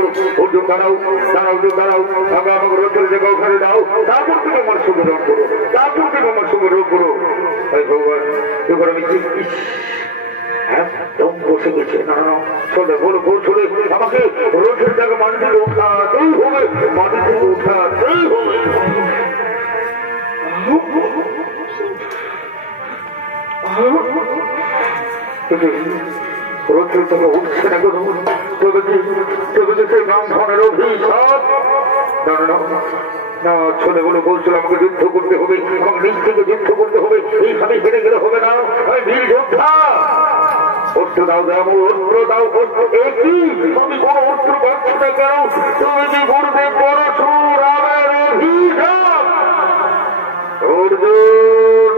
করো। অর্জুন দাঁড়াও দাঁড়াও দাঁড়াও, আমরা আমাকে রথের জায়গা ওখানে দাও, তারপর তুমি আমার সঙ্গে রং করো, তারপর তুমি আমার সঙ্গে রং করো। ভগবান এবার আমি একদম বসে গেছে। না না চলে বলো চলে, আমাকে রথের জায়গা মাটি থেকে উঠাতেই হবে, মাটি থেকে উঠাতেই হবে। রথের থেকে উঠছে না কোনো, তবে সেই ব্রাহ্মণের অভিশাপ। না না না ছোলে বলে বলছিল আমাকে যুদ্ধ করতে হবে, আমাকে নিজ থেকে যুদ্ধ করতে হবে, এইখানে হেরে গেলে হবে না। আমি বীর যোদ্ধা, অস্ত্র দাও দাও, অস্ত্র দাও। একই তুমি কোন অস্ত্র পাচ্ছ না কেন? তুমি যে করবে পরশুরামের অভিশাপ। অর্জুন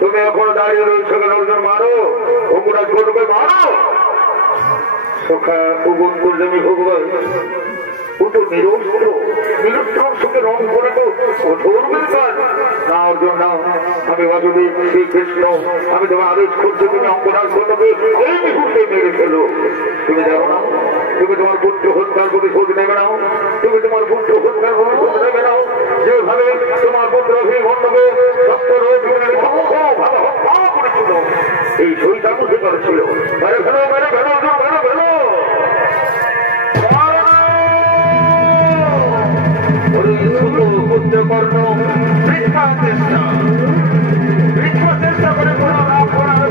তুমি এখন দাঁড়িয়ে রয়েছো কেন? অর্জুন মারো, অঙ্গুরাজ করবে মারো। সখা উপন্তর জমি ভগবান উঠো নিরস্ত্র, নিরস্ত্রর সঙ্গে রং করে তো কঠোর কাজ না। অর্জুন না, আমি বাসুদেব শ্রীকৃষ্ণ, আমি তোমার আদেশ করছি তুমি অঙ্গরাজ করবে এই মুহূর্তে মেরে ফেলো। তুমি জানো না তুমি তোমার পুত্র হত্যার প্রতিশোধ নেবে নাও, তুমি তোমার পুত্র হত্যার প্রতিশোধ নেবে নাও। যেভাবে তোমার পুত্র অভিমন্যকে ভালো হত্যা করেছিল, এই সইটা বুঝতে পারছিল। মেরে ফেলো মেরে ফেলো মেরে ফেলো। কর্ণ বৃক্ষা চেষ্টা করে কোনো লাভ করাবে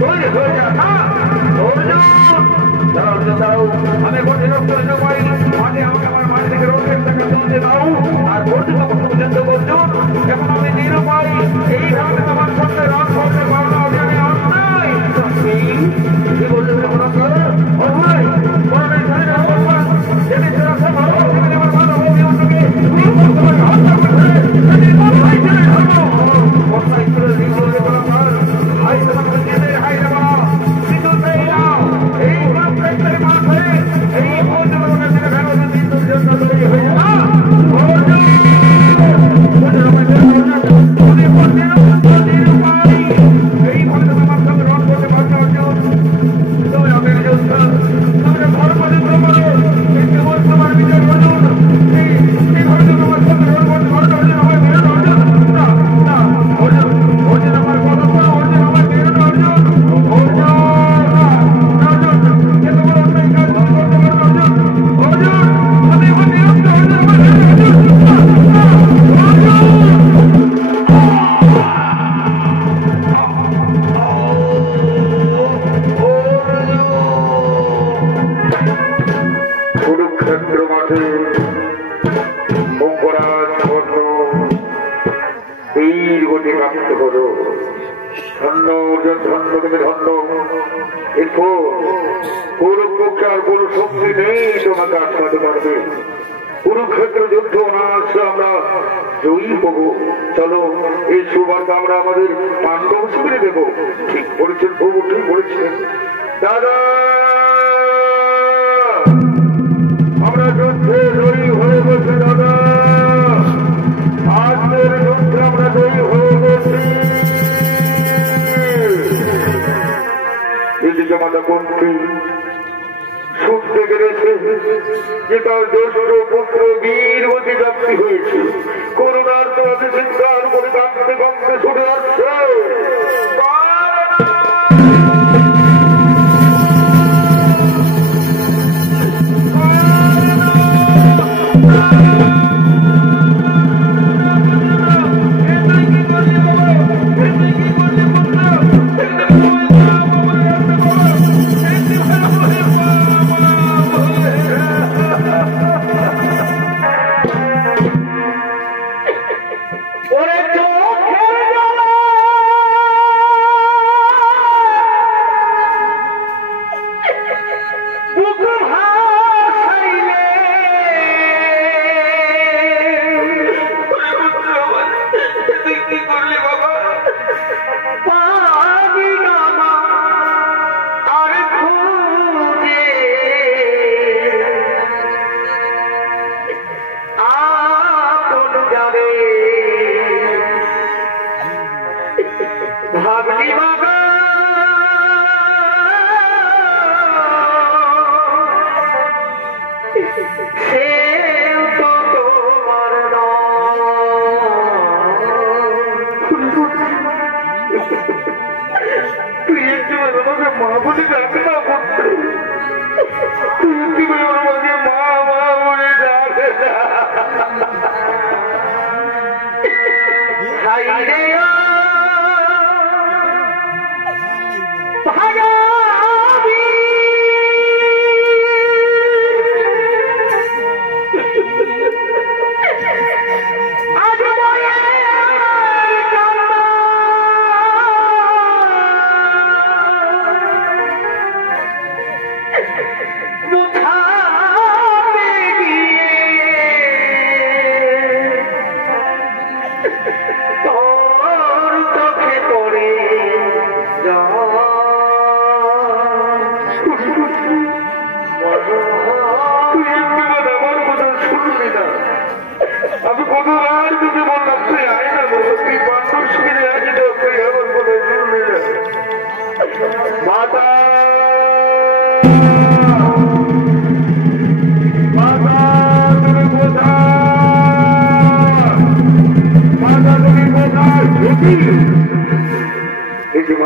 তৈরি হয়ে যা। আমি কঠিন পাই মাঠে, আমাকে আমার মাঠ থেকে রোগের টাকা তুলতে দাও। আর অর্জুন পর্যন্ত অর্জুন এখন আমি নিরুপায়, এইভাবে তোমার সঙ্গে রং করতে পারবো আমি অন্যায়। কি বলছেন ভাই কুরুক্ষেত্র যুদ্ধ না আসলে আমরা জয়ী হব। চলো এই সুবার্তা আমরা আমাদের পাণ্ডব শিবিরে দেবো। ঠিক বলেছেন প্রভু, ঠিক বলেছেন দাদা। আমরা যুদ্ধে জয়ী হয়ে গেছি দাদা, আজকের যুদ্ধে আমরা জয়ী হয়ে গেছি। এদিকে মাতা কুন্তি শুনতে পেরেছে যে তার জ্যেষ্ঠ পুত্র বীরবতী প্রাপ্তি হয়েছে। করুণার তো চিৎকার করে কাঁদতে কাঁদতে ছুটে আসছে। ওরে চোখের জ্বালা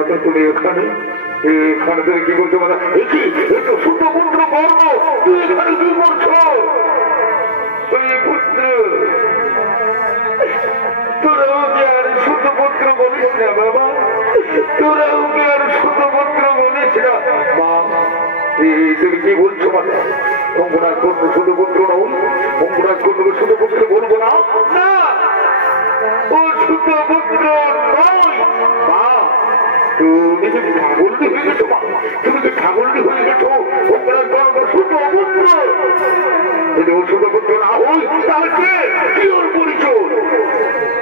মাতা তুমি এখানে এখানে তুমি কি বলছো মাতা? একটু শুদ্ধ পুত্র কর্ম, তুই এখানে কি করছো? পুত্র তোরাও কি আর শুদ্ধ পুত্র বলিস না বাবা? তোরাও কি আর শুদ্ধ পুত্র বলিস না? মা তুমি কি বলছো মাতা? অঙ্গরাজ কন্যা শুধু পুত্র নয়, অঙ্গরাজ কন্যাকে শুধু পুত্র বলবো না, ও শুদ্ধ পুত্র নয়। মা তুমি কি ঠাকুরটি হয়ে গেছো? মা তুমি কি ঠাকুরটি হয়ে গেছো? অঙ্গরাজ কন্যা শুদ্ধ পুত্র, যদি ও শুদ্ধ পুত্র না হই তাহলে কি ওর পরিচয়?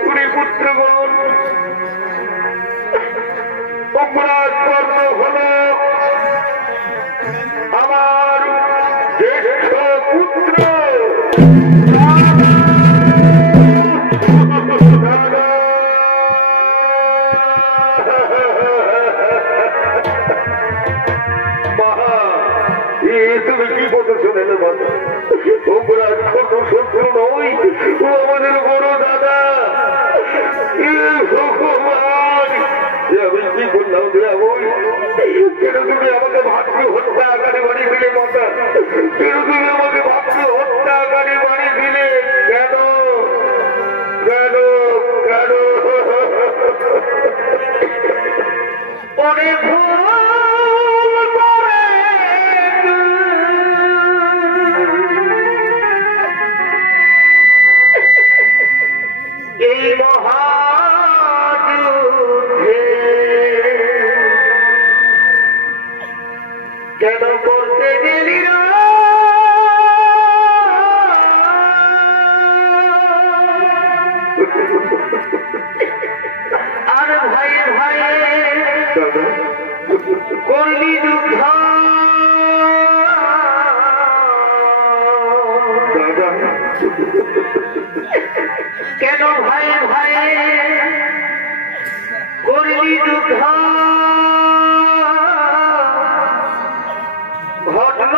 উনি পুত্রগণ অঙ্গরাজ কন্যা হল আমার জ্যেষ্ঠ পুত্র। তুমি কি বলছো? অঙ্গরাজ কন্যা শত্রু নয়, ও আমাদের বড় দাদা। আমি কি বললাম কেন তুমি আমাকে ভাবছি হত্যাকারী বাড়ি দিলে মাতা? কেন তুমি আমাকে ভাবছি হত্যাকারী বাড়ি দিলে? কেন কেন কেন? অনেক এই মহাযুদ্ধে কেন করতে গেলি না? আর ভাই ভাই করলি যুদ্ধ, কেন ভাই ভাই করলি যুদ্ধ? ঘটল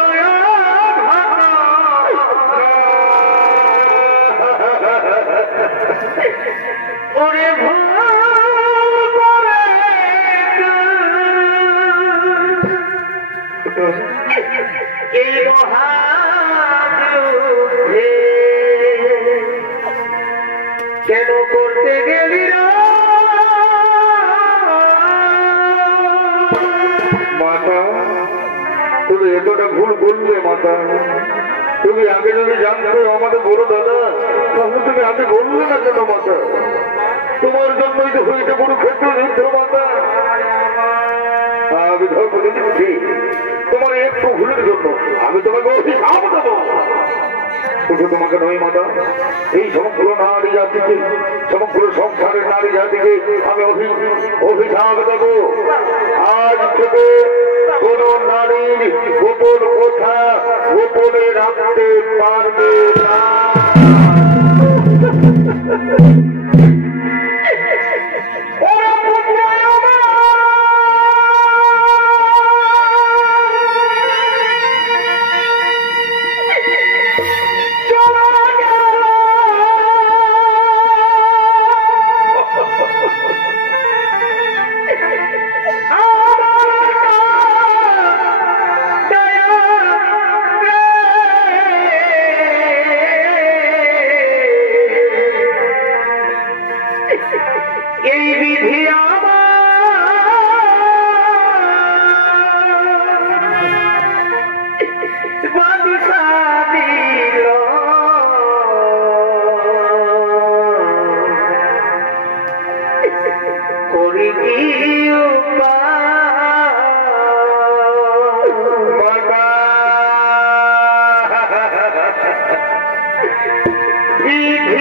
ওরে এই মহাযুদ্ধে কেন করতে গেলি না? মাতা তুমি এতটা ভুল করলে মাতা। তুমি আগে যদি জানতো আমাদের বড় দাদা, তাহলে তুমি আগে বললে না কেন মাতা? তোমার জন্যই তো হয়েছে কুরুক্ষেত্র যুদ্ধ মাতা। আমি ধর্ম দিচ্ছি তোমার একটু ভুলের জন্য আমি তোমাকে অভিশাপ দেবো। শুধু তোমাকে নয় মাতা, এই সমগ্র নারী জাতিকে, সমগ্র সংসারের নারী জাতিকে আমি অভিশাপ দেব। আজ থেকে কোন নারীর গোপন কথা গোপনে রাখতে পারবে না। এই বিধি করি কি বিধি